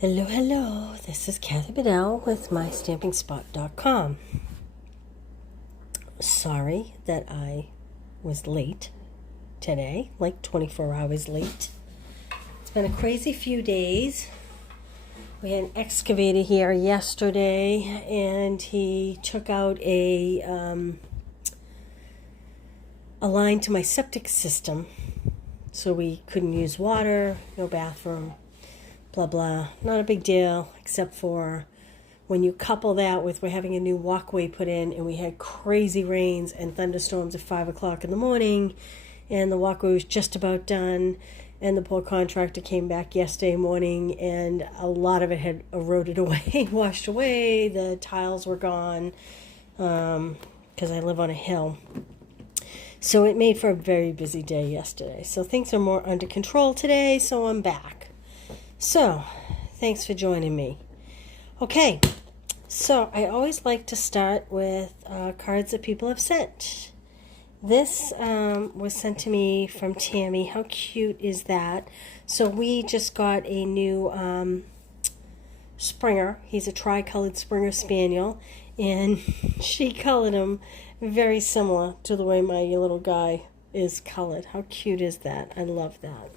Hello, hello. This is Kathy Bedell with mystampingspot.com. Sorry that I was late today, like 24 hours late. It's been a crazy few days. We had an excavator here yesterday, and he took out a line to my septic system, so we couldn't use water, no bathroom. Blah, blah. Not a big deal, except for when you couple that with we're having a new walkway put in, and we had crazy rains and thunderstorms at 5 o'clock in the morning, and the walkway was just about done, and the poor contractor came back yesterday morning, and a lot of it had eroded away, washed away. The tiles were gone, because I live on a hill. So it made for a very busy day yesterday. So things are more under control today, so I'm back. So, thanks for joining me. Okay, so I always like to start with cards that people have sent. This was sent to me from Tammy. How cute is that? So we just got a new Springer. He's a tri-colored Springer Spaniel, and she colored him very similar to the way my little guy is colored. How cute is that? I love that.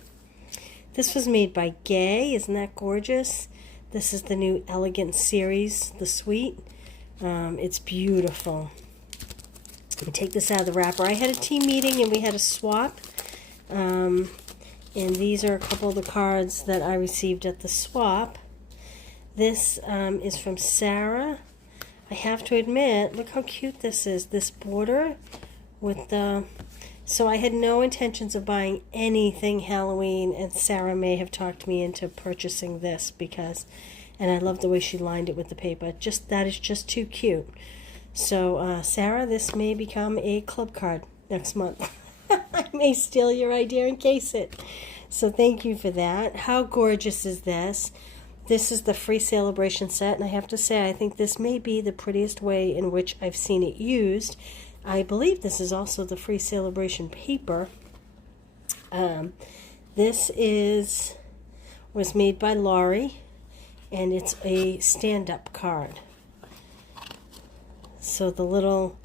This was made by Gay. Isn't that gorgeous? This is the new Elegant series, the suite. It's beautiful. Let me take this out of the wrapper. I had a team meeting and we had a swap. And these are a couple of the cards that I received at the swap. This is from Sarah. I have to admit, look how cute this is. This border with the... So I had no intentions of buying anything Halloween, and Sarah may have talked me into purchasing this because, and I love the way she lined it with the paper. Just that is just too cute. So Sarah, this may become a club card next month. I may steal your idea and case it. So thank you for that. How gorgeous is this? This is the free celebration set, and I have to say I think this may be the prettiest way in which I've seen it used. I believe this is also the free celebration paper. This was made by Laurie, and it's a stand-up card. So the little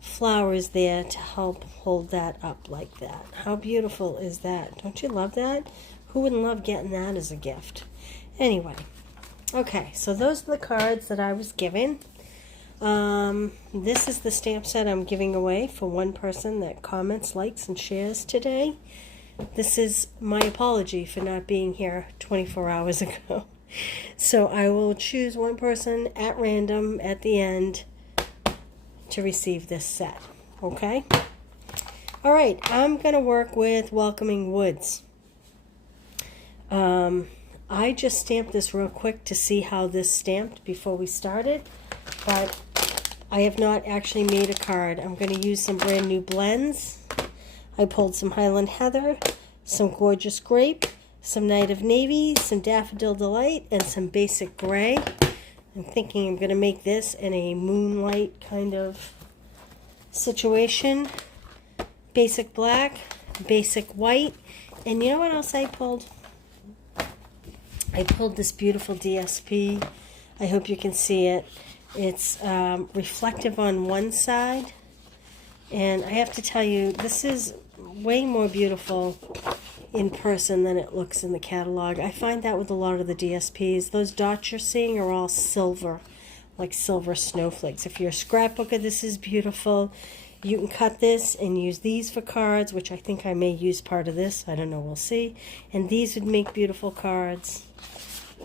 flowers there to help hold that up like that. How beautiful is that? Don't you love that? Who wouldn't love getting that as a gift? Anyway, okay, so those are the cards that I was given. This is the stamp set I'm giving away for one person that comments, likes, and shares today. This is my apology for not being here 24 hours ago. So I will choose one person at random at the end to receive this set. Okay? All right, I'm going to work with Welcoming Woods. I just stamped this real quick to see how this stamped before we started, but I have not actually made a card. I'm going to use some brand new blends. I pulled some Highland Heather, some Gorgeous Grape, some Night of Navy, some Daffodil Delight, and some Basic Gray. I'm thinking I'm going to make this in a moonlight kind of situation. Basic Black, Basic White, and you know what else I pulled? I pulled this beautiful DSP. I hope you can see it. It's reflective on one side, and I have to tell you, this is way more beautiful in person than it looks in the catalog. I find that with a lot of the DSPs. Those dots you're seeing are all silver, like silver snowflakes. If you're a scrapbooker, this is beautiful. You can cut this and use these for cards, which I think I may use part of this. I don't know, we'll see. And these would make beautiful cards.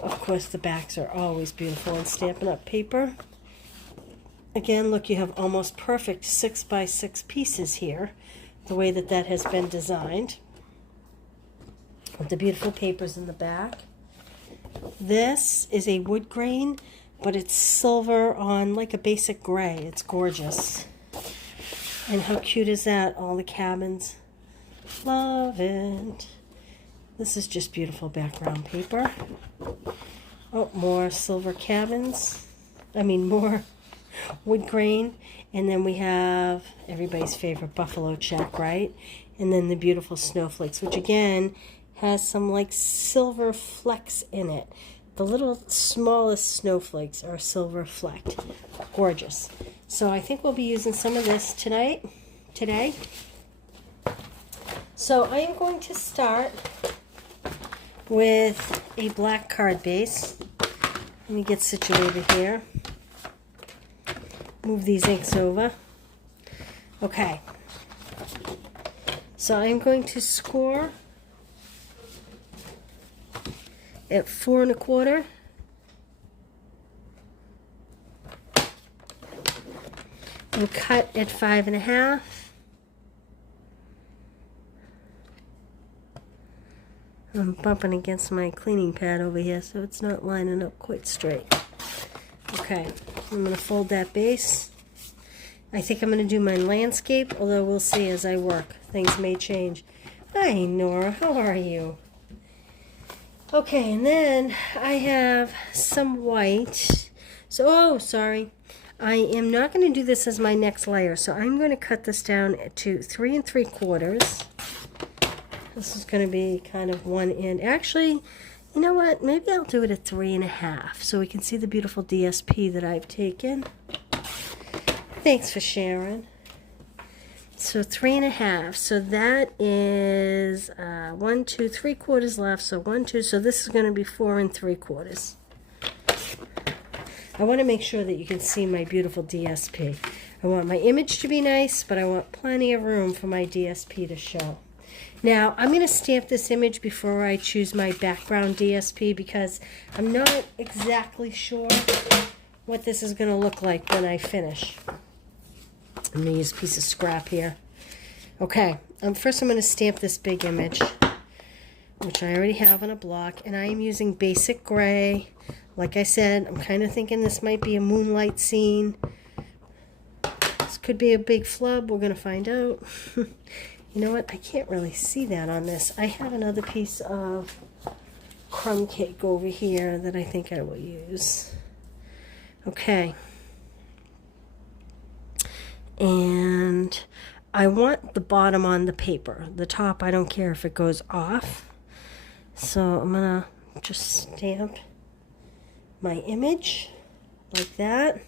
Of course, the backs are always beautiful in Stampin' Up! Paper. Again, look, you have almost perfect 6x6 pieces here, the way that that has been designed, with the beautiful papers in the back. This is a wood grain, but it's silver on like a basic gray. It's gorgeous. And how cute is that? All the cabins. Love it. This is just beautiful background paper. Oh, more silver cabins. More wood grain, and then we have everybody's favorite buffalo check, right? And then the beautiful snowflakes, which again has some like silver flecks in it. the little smallest snowflakes are silver flecked. Gorgeous. So I think we'll be using some of this today. So I am going to start with a black card base. Let me get situated here. Move these inks over. Okay. So I'm going to score at 4 1/4. And cut at 5 1/2. I'm bumping against my cleaning pad over here, so it's not lining up quite straight. Okay, I'm going to fold that base. I think I'm going to do my landscape, although we'll see as I work. Things may change. Hi, Nora. How are you? Okay, and then I have some white. So, oh, sorry. I am not going to do this as my next layer, so I'm going to cut this down to 3 3/4. This is going to be kind of one end. Actually, you know what? Maybe I'll do it at 3 1/2 so we can see the beautiful DSP that I've taken. Thanks for sharing. So 3 1/2. So that is 1 2 3/4 left. So 1 2. So this is going to be 4 3/4. I want to make sure that you can see my beautiful DSP. I want my image to be nice, but I want plenty of room for my DSP to show. Now, I'm going to stamp this image before I choose my background DSP because I'm not exactly sure what this is going to look like when I finish. I'm going to use a piece of scrap here. Okay, first I'm going to stamp this big image, which I already have on a block, and I am using basic gray. Like I said, I'm kind of thinking this might be a moonlight scene. This could be a big flub. We're going to find out. You know what? I can't really see that on this. I have another piece of crumb cake over here that I think I will use. Okay. And I want the bottom on the paper. The top, I don't care if it goes off. So I'm going to just stamp my image like that.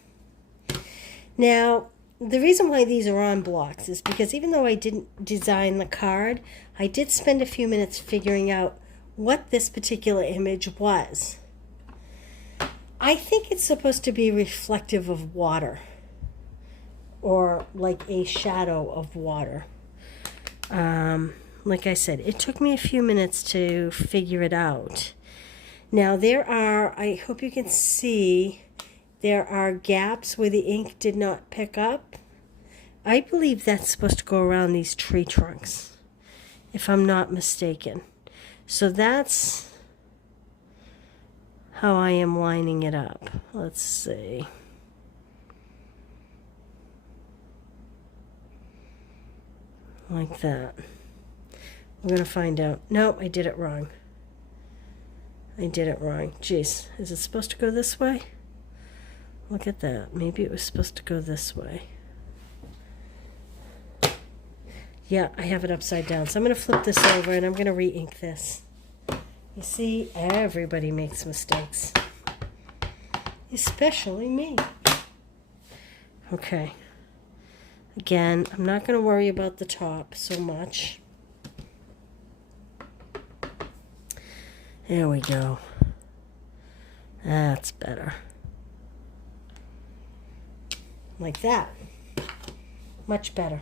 Now, the reason why these are on blocks is because even though I didn't design the card, I did spend a few minutes figuring out what this particular image was. I think it's supposed to be reflective of water, or like a shadow of water. Like I said, it took me a few minutes to figure it out. Now there are, I hope you can see, there are gaps where the ink did not pick up. I believe that's supposed to go around these tree trunks, if I'm not mistaken. So that's how I am lining it up. Let's see. Like that. We're going to find out. No, I did it wrong. I did it wrong. Jeez, is it supposed to go this way? Look at that. Maybe it was supposed to go this way. Yeah, I have it upside down. So I'm going to flip this over and I'm going to re-ink this. You see, everybody makes mistakes. Especially me. Okay. Again, I'm not going to worry about the top so much. There we go. That's better. Like that. Much better.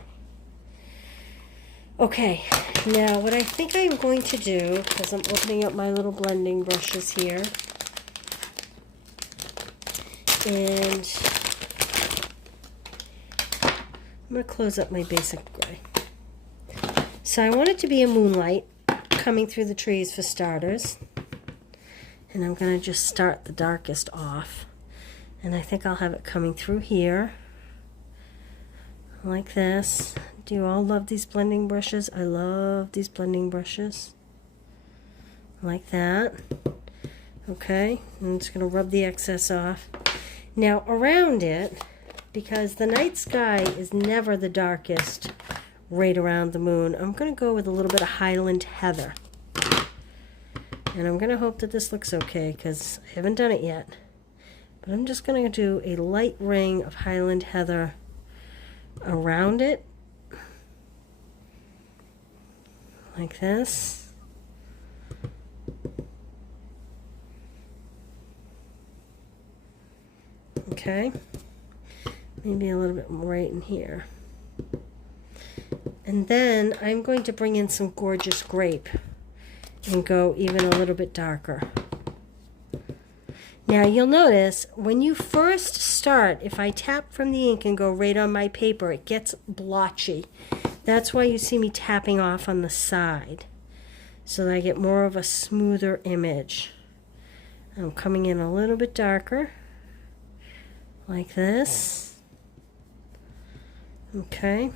Okay, now what I think I'm going to do, because I'm opening up my little blending brushes here, and I'm going to close up my basic gray. So I want it to be a moonlight coming through the trees for starters. And I'm going to just start the darkest off. And I think I'll have it coming through here. Like this. Do you all love these blending brushes? I love these blending brushes. Like that. Okay. I'm just going to rub the excess off. Now around it, because the night sky is never the darkest right around the moon, I'm going to go with a little bit of Highland Heather. And I'm going to hope that this looks okay because I haven't done it yet. But I'm just going to do a light ring of Highland Heather around it. Like this. Okay. Maybe a little bit more right in here. And then I'm going to bring in some gorgeous grape and go even a little bit darker. Now you'll notice when you first start, if I tap from the ink and go right on my paper, it gets blotchy. That's why you see me tapping off on the side, so that I get more of a smoother image. I'm coming in a little bit darker, like this. Okay.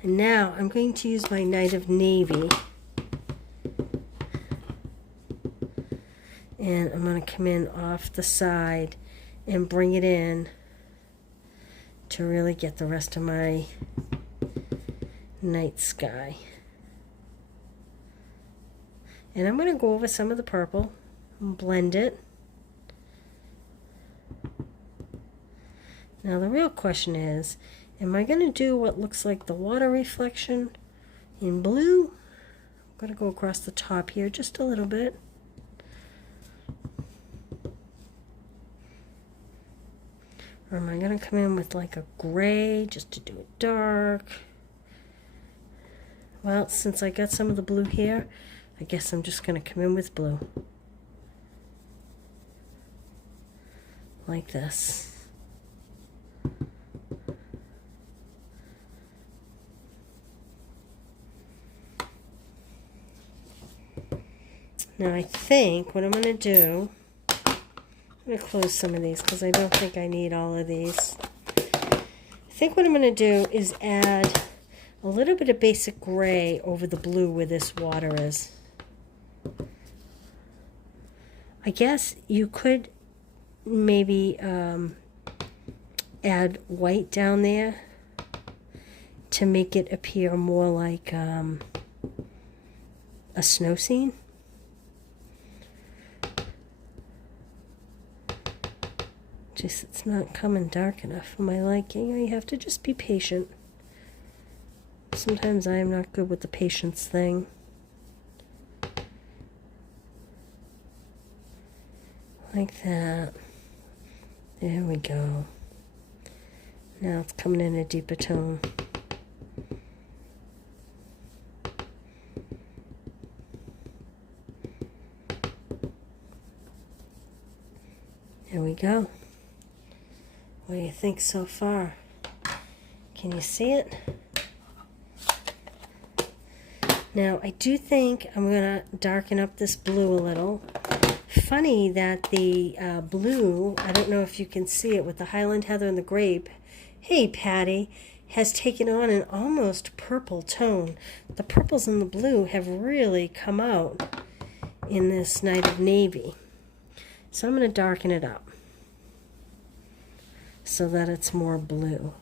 And now I'm going to use my Night of Navy. And I'm going to come in off the side and bring it in to really get the rest of my night sky. And I'm going to go over some of the purple and blend it. Now the real question is, am I going to do what looks like the water reflection in blue? I'm going to go across the top here just a little bit. Or am I going to come in with like a gray just to do it dark? Well, since I got some of the blue here, I guess I'm just going to come in with blue. Like this. Now I think what I'm going to do, I'm going to close some of these because I don't think I need all of these. I think what I'm going to do is add a little bit of basic gray over the blue where this water is. I guess you could maybe add white down there to make it appear more like a snow scene. Just it's not coming dark enough for my liking. You have to just be patient. Sometimes I am not good with the patience thing. Like that. There we go. Now it's coming in a deeper tone. There we go. What do you think so far? Can you see it? Now, I do think I'm going to darken up this blue a little. Funny that the blue, I don't know if you can see it with the Highland Heather and the grape, hey Patty, has taken on an almost purple tone. The purples and the blue have really come out in this Night of Navy. So I'm going to darken it up so that it's more blue.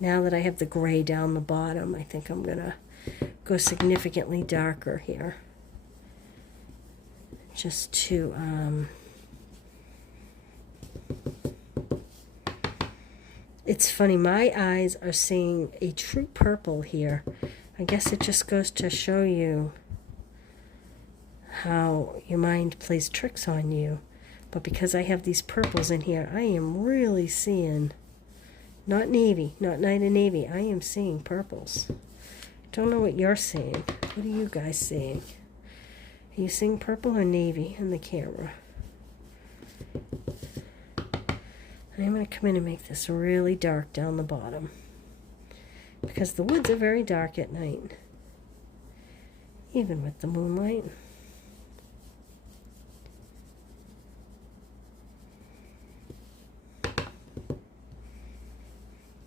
Now that I have the gray down the bottom, I think I'm going to go significantly darker here. Just to it's funny, my eyes are seeing a true purple here. I guess it just goes to show you how your mind plays tricks on you. But because I have these purples in here, I am really seeing, not navy, not Night of Navy, I am seeing purples. Don't know what you're seeing. What are you guys seeing? Are you seeing purple or navy in the camera? And I'm going to come in and make this really dark down the bottom, because the woods are very dark at night, even with the moonlight.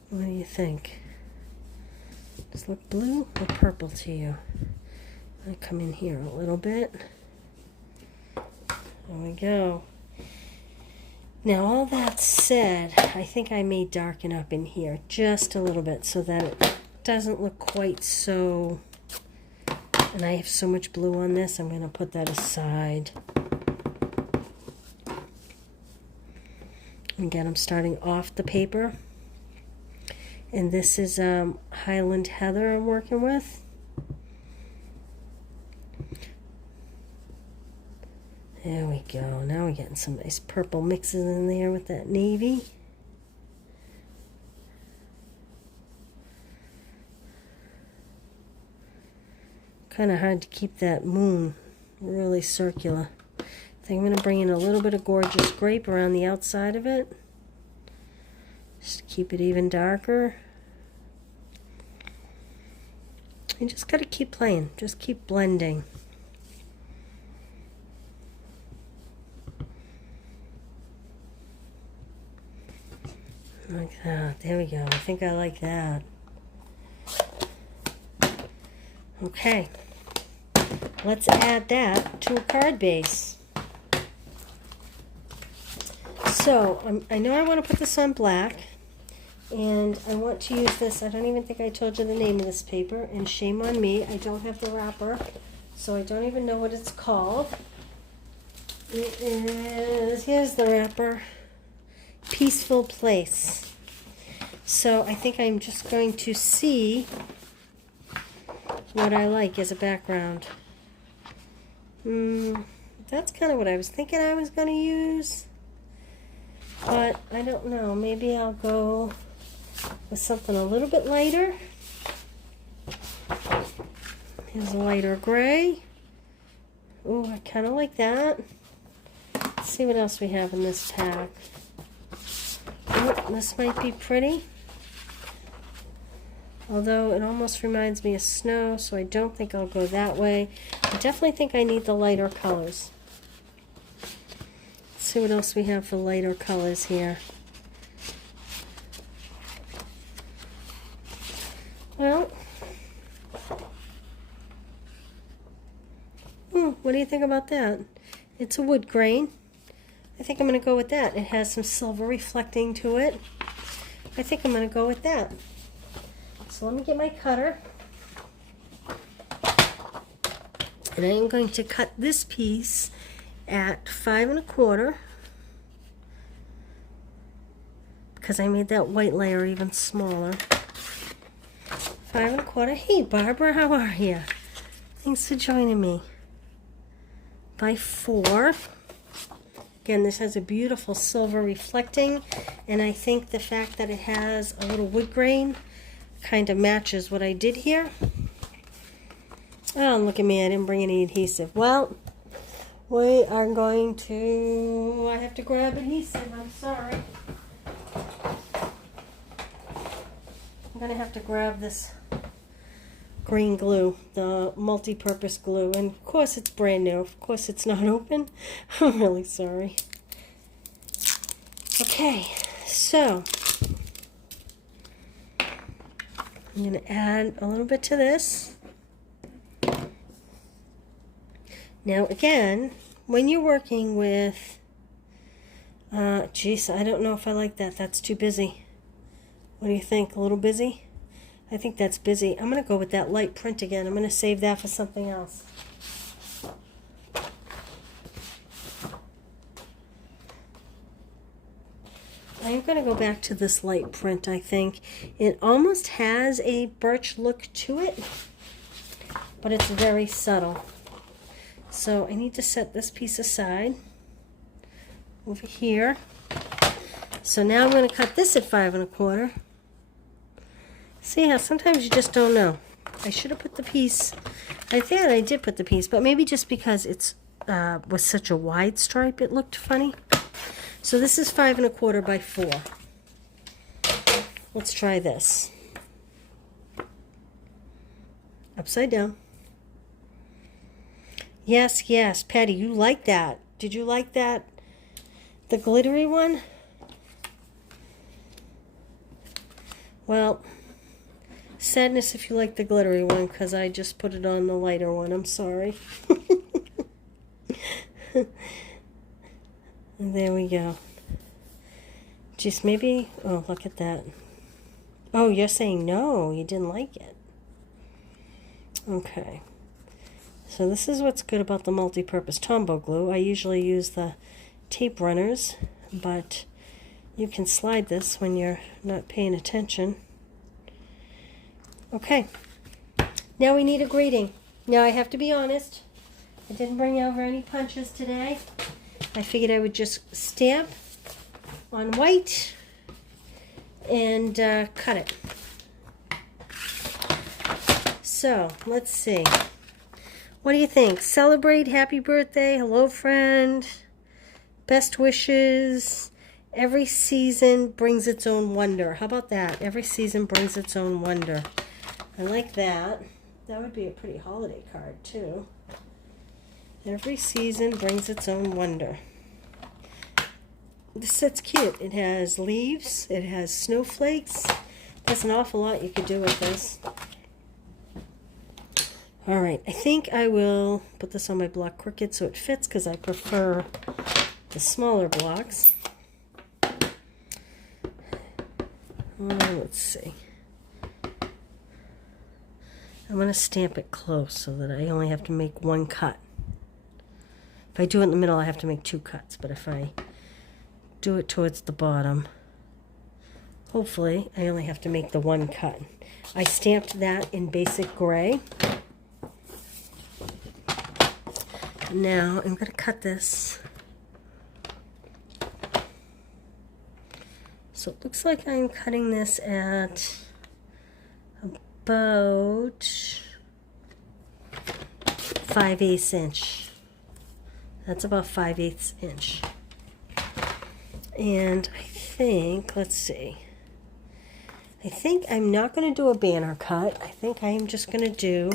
What do you think? Does it look blue or purple to you? I come in here a little bit. There we go. Now all that said, I think I may darken up in here just a little bit so that it doesn't look quite so And I have so much blue on this, I'm going to put that aside. Again, I'm starting off the paper. And this is Highland Heather I'm working with. There we go. Now we're getting some nice purple mixes in there with that navy. Kind of hard to keep that moon really circular. I think I'm going to bring in a little bit of gorgeous grape around the outside of it. Just to keep it even darker. You just got to keep playing. Just keep blending. Like that. There we go. I think I like that. Okay. Let's add that to a card base. So, I know I want to put this on black. And I want to use this. I don't even think I told you the name of this paper. And shame on me. I don't have the wrapper. So I don't even know what it's called. It is... Here's the wrapper. Peaceful Place. So I think I'm just going to see what I like as a background. That's kind of what I was thinking I was going to use. But I don't know. Maybe I'll go with something a little bit lighter. Here's a lighter gray. Oh, I kind of like that. Let's see what else we have in this pack. Oh, this might be pretty. Although it almost reminds me of snow, so I don't think I'll go that way. I definitely think I need the lighter colors. Let's see what else we have for lighter colors here. Well, what do you think about that? It's a wood grain. I think I'm going to go with that. It has some silver reflecting to it. I think I'm going to go with that. So let me get my cutter. And I am going to cut this piece at 5 1/4 because I made that white layer even smaller. 5 1/4. Hey Barbara, how are you? Thanks for joining me. By 4. Again, this has a beautiful silver reflecting, and I think the fact that it has a little wood grain kind of matches what I did here. Oh, look at me, I didn't bring any adhesive. Well, we are going to... I have to grab adhesive, I'm sorry. I'm going to have to grab this green glue, the multi-purpose glue, and of course it's brand new. Of course it's not open. I'm really sorry. Okay, so I'm going to add a little bit to this. Now again, when you're working with, geez, I don't know if I like that. That's too busy. What do you think? A little busy? I think that's busy. I'm going to go with that light print again. I'm going to save that for something else. I'm going to go back to this light print, I think. It almost has a birch look to it, but it's very subtle. So I need to set this piece aside over here. So now I'm going to cut this at 5 1/4. See how sometimes you just don't know. I should have put the piece, I think I did put the piece, but maybe just because it's was such a wide stripe it looked funny. So this is 5 1/4 by 4. Let's try this. Upside down. Yes, yes, Patty, you like that. Did you like that? The glittery one? Well, sadness if you like the glittery one, because I just put it on the lighter one. I'm sorry. There we go. Just maybe, oh, look at that. Oh, you're saying no, you didn't like it. Okay. So this is what's good about the multi-purpose Tombow glue. I usually use the tape runners, but you can slide this when you're not paying attention. Okay, now we need a greeting. Now I have to be honest, I didn't bring over any punches today. I figured I would just stamp on white and cut it. So let's see. What do you think? Celebrate, happy birthday, hello friend, best wishes. Every season brings its own wonder. How about that? Every season brings its own wonder. I like that. That would be a pretty holiday card too. Every season brings its own wonder. This set's cute. It has leaves. It has snowflakes. There's an awful lot you could do with this. Alright, I think I will put this on my block crooked so it fits because I prefer the smaller blocks. Let's see. I'm going to stamp it close so that I only have to make one cut. If I do it in the middle, I have to make two cuts, but if I do it towards the bottom, hopefully I only have to make the one cut. I stamped that in basic gray. Now I'm going to cut this. So it looks like I'm cutting this at about 5/8 inch. That's about 5/8 inch. And I think, let's see. I think I'm not going to do a banner cut. I think I am just going to do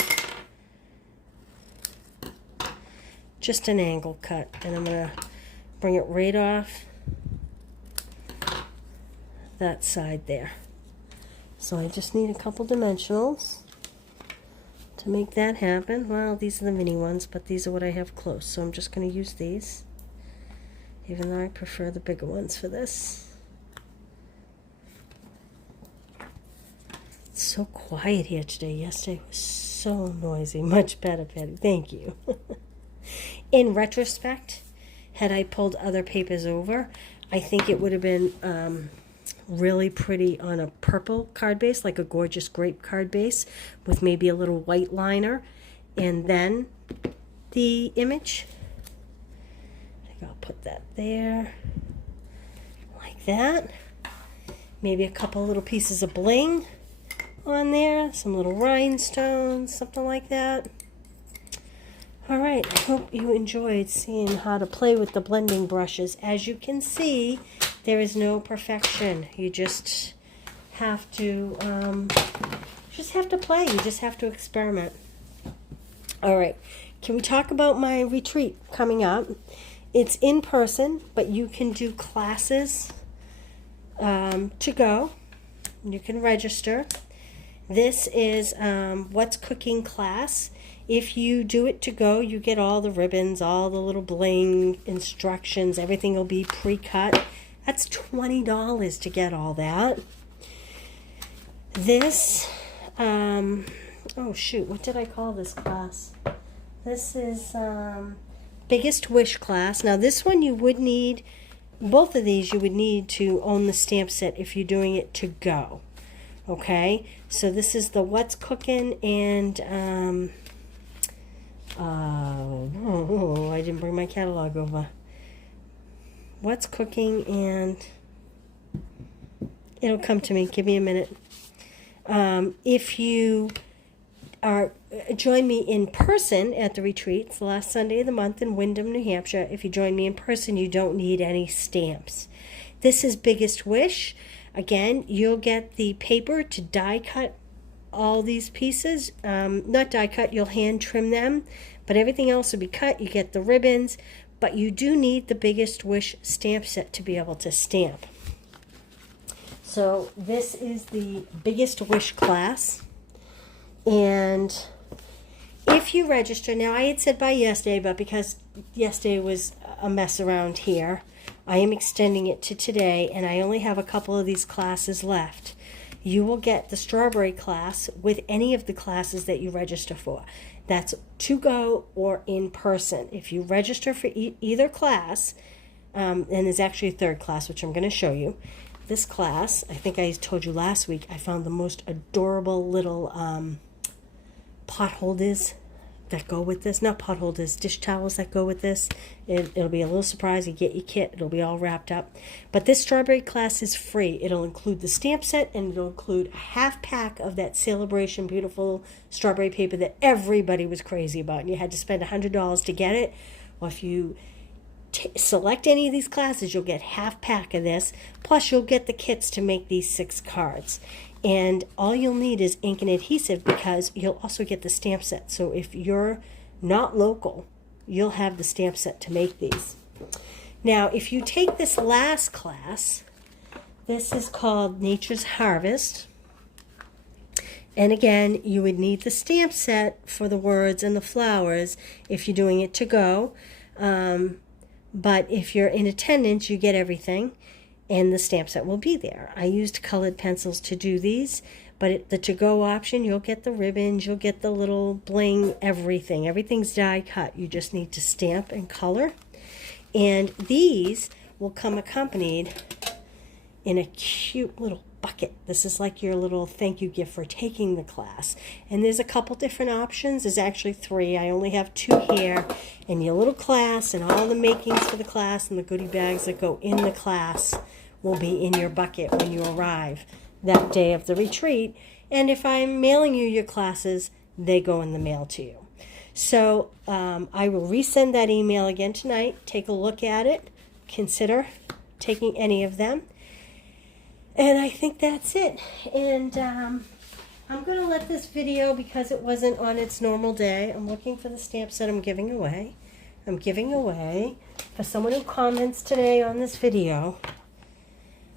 just an angle cut. And I'm going to bring it right off that side there. So I just need a couple dimensionals to make that happen. Well, these are the mini ones, but these are what I have close. So I'm just going to use these, even though I prefer the bigger ones for this. It's so quiet here today. Yesterday was so noisy. Much better, Patty. Thank you. In retrospect, had I pulled other papers over, I think it would have been really pretty on a purple card base, like a gorgeous grape card base with maybe a little white liner, and then the image. I think I'll put that there like that. Maybe a couple little pieces of bling on there, some little rhinestones, something like that. All right, I hope you enjoyed seeing how to play with the blending brushes. As you can see, there is no perfection. You just have to play. You just have to experiment. All right, can we talk about my retreat coming up? It's in person, but you can do classes to go. You can register. This is What's Cooking class. If you do it to go, you get all the ribbons, all the little bling instructions. Everything will be pre-cut. That's $20 to get all that. This, oh shoot, what did I call this class? This is Biggest Wish class. Now this one you would need, both of these you would need to own the stamp set if you're doing it to go. Okay, so this is the What's Cooking and, I didn't bring my catalog over. What's Cooking and, it'll come to me, give me a minute. If you are join me in person at the retreat, it's the last Sunday of the month in Windham, New Hampshire. If you join me in person, you don't need any stamps. This is Biggest Wish. Again, you'll get the paper to die cut all these pieces. Not die cut, you'll hand trim them, but everything else will be cut. You get the ribbons, but you do need the Biggest Wish stamp set to be able to stamp. So this is the Biggest Wish class. And if you register, now I had said by yesterday, but because yesterday was a mess around here, I am extending it to today, and I only have a couple of these classes left. You will get the strawberry class with any of the classes that you register for. That's to go or in person. If you register for either class, and there's actually a third class, which I'm going to show you. This class, I think I told you last week, I found the most adorable little pot holders that go with this. Not pot holders, dish towels that go with this. It'll be a little surprise. You get your kit. It'll be all wrapped up. But this strawberry class is free. It'll include the stamp set, and it'll include a half pack of that Celebration Beautiful strawberry paper that everybody was crazy about. And you had to spend $100 to get it. Well, if you select any of these classes, you'll get half pack of this. Plus, you'll get the kits to make these 6 cards. And all you'll need is ink and adhesive, because you'll also get the stamp set. So if you're not local, you'll have the stamp set to make these. Now, if you take this last class, this is called Nature's Harvest. And again, you would need the stamp set for the words and the flowers if you're doing it to go. But if you're in attendance, you get everything, and the stamp set will be there. I used colored pencils to do these, but the to-go option, you'll get the ribbons, you'll get the little bling, everything. Everything's die cut. You just need to stamp and color. And these will come accompanied in a cute little bucket. This is like your little thank you gift for taking the class. And there's a couple different options. There's actually 3. I only have 2 here. And your little class and all the makings for the class and the goodie bags that go in the class will be in your bucket when you arrive that day of the retreat. And if I'm mailing you your classes, they go in the mail to you. So I will resend that email again tonight. Take a look at it. Consider taking any of them. And I think that's it. And I'm going to let this video, because it wasn't on its normal day. I'm looking for the stamp set I'm giving away. I'm giving away, for someone who comments today on this video,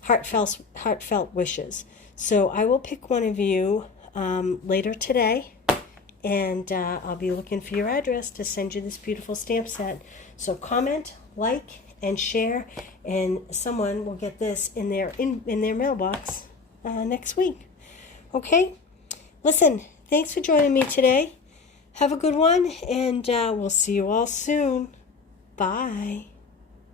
heartfelt wishes. So I will pick one of you later today. And I'll be looking for your address to send you this beautiful stamp set. So comment, like, and share, and someone will get this in their mailbox next week. Okay? Listen, thanks for joining me today. Have a good one, and we'll see you all soon. Bye.